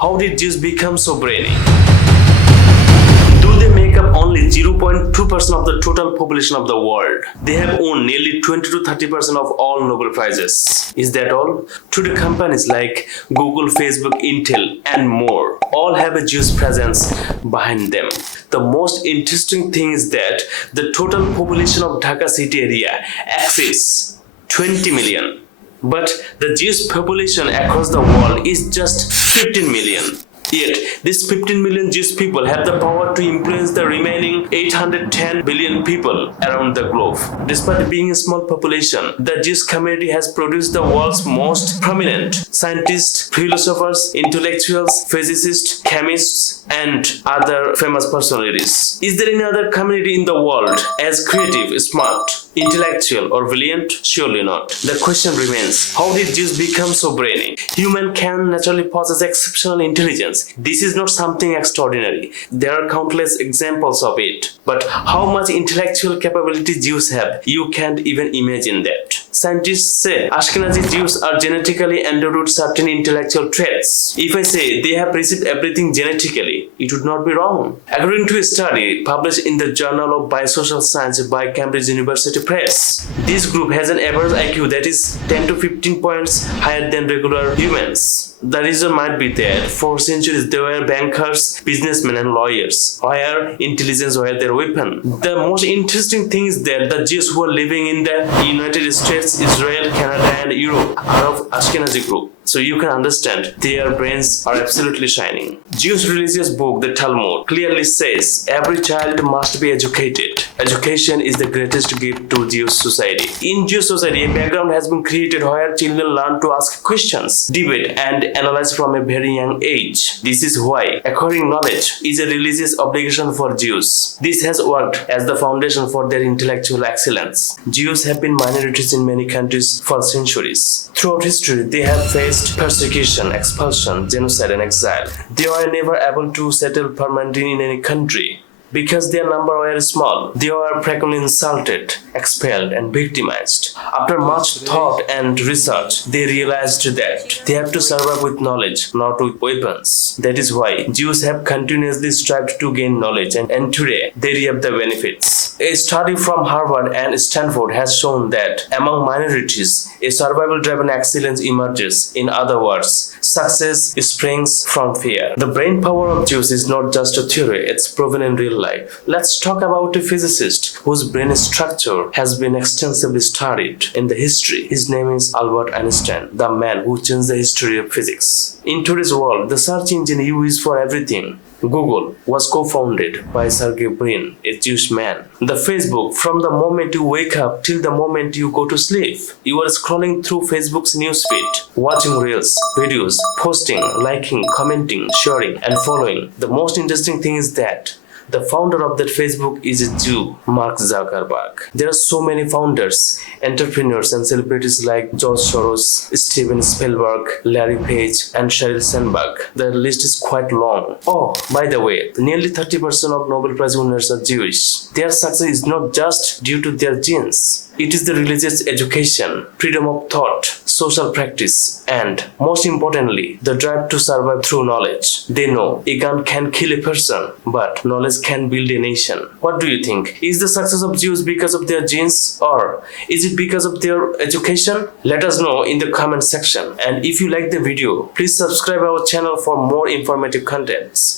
How did Jews become so brainy? Though they make up only 0.2% of the total population of the world, they have won nearly 20 to 30% of all Nobel Prizes. Is that all? Today, companies like Google, Facebook, Intel, and more all have a Jewish presence behind them. The most interesting thing is that the total population of Dhaka city area exceeds 20 million. But the Jewish population across the world is just 15 million. Yet, these 15 million Jewish people have the power to influence the remaining 810 billion people around the globe. Despite being a small population, the Jewish community has produced the world's most prominent scientists, philosophers, intellectuals, physicists, chemists, and other famous personalities. Is there any other community in the world as creative, smart, intellectual, or brilliant? Surely not. The question remains, how did Jews become so brainy? Human can naturally possess exceptional intelligence. This is not something extraordinary. There are countless examples of it. But how much intellectual capability Jews have? You can't even imagine that. Scientists say Ashkenazi Jews are genetically endowed with certain intellectual traits. If I say they have received everything genetically, it would not be wrong. According to a study published in the Journal of Biosocial Science by Cambridge University Press, this group has an average IQ that is 10 to 15 points higher than regular humans. The reason might be that for centuries they were bankers, businessmen, and lawyers, where intelligence were their weapon. The most interesting thing is that the Jews who are living in the United States, Israel, Canada, and Europe are of Ashkenazi group. So you can understand their brains are absolutely shining. Jewish religious book, the Talmud, clearly says every child must be educated. Education is the greatest gift to Jewish society. In Jewish society, a background has been created where children learn to ask questions, debate, and analyze from a very young age. This is why acquiring knowledge is a religious obligation for Jews. This has worked as the foundation for their intellectual excellence. Jews have been minorities in many countries for centuries. Throughout history, they have faced persecution, expulsion, genocide, and exile. They were never able to settle permanently in any country. Because their number were small, they were frequently insulted, expelled, and victimized. After much thought and research, they realized that they have to survive with knowledge, not with weapons. That is why Jews have continuously strived to gain knowledge, and today they reap the benefits. A study from Harvard and Stanford has shown that among minorities, a survival-driven excellence emerges. In other words, success springs from fear. The brain power of Jews is not just a theory, it's proven in real life. Let's talk about a physicist whose brain structure has been extensively studied in the history. His name is Albert Einstein, the man who changed the history of physics. In today's world, the search engine you use for everything, Google, was co-founded by Sergey Brin, a Jewish man. The Facebook, from the moment you wake up till the moment you go to sleep, you are scrolling through Facebook's newsfeed, watching reels, videos, posting, liking, commenting, sharing, and following. The most interesting thing is that the founder of that Facebook is a Jew, Mark Zuckerberg. There are so many founders, entrepreneurs, and celebrities like George Soros, Steven Spielberg, Larry Page, and Sheryl Sandberg. The list is quite long. Oh, by the way, nearly 30% of Nobel Prize winners are Jewish. Their success is not just due to their genes. It is the religious education, freedom of thought, social practice, and most importantly, the drive to survive through knowledge. They know a gun can kill a person, but knowledge can build a nation. What do you think? Is the success of Jews because of their genes, or is it because of their education? Let us know in the comment section. And if you like the video, please subscribe our channel for more informative contents.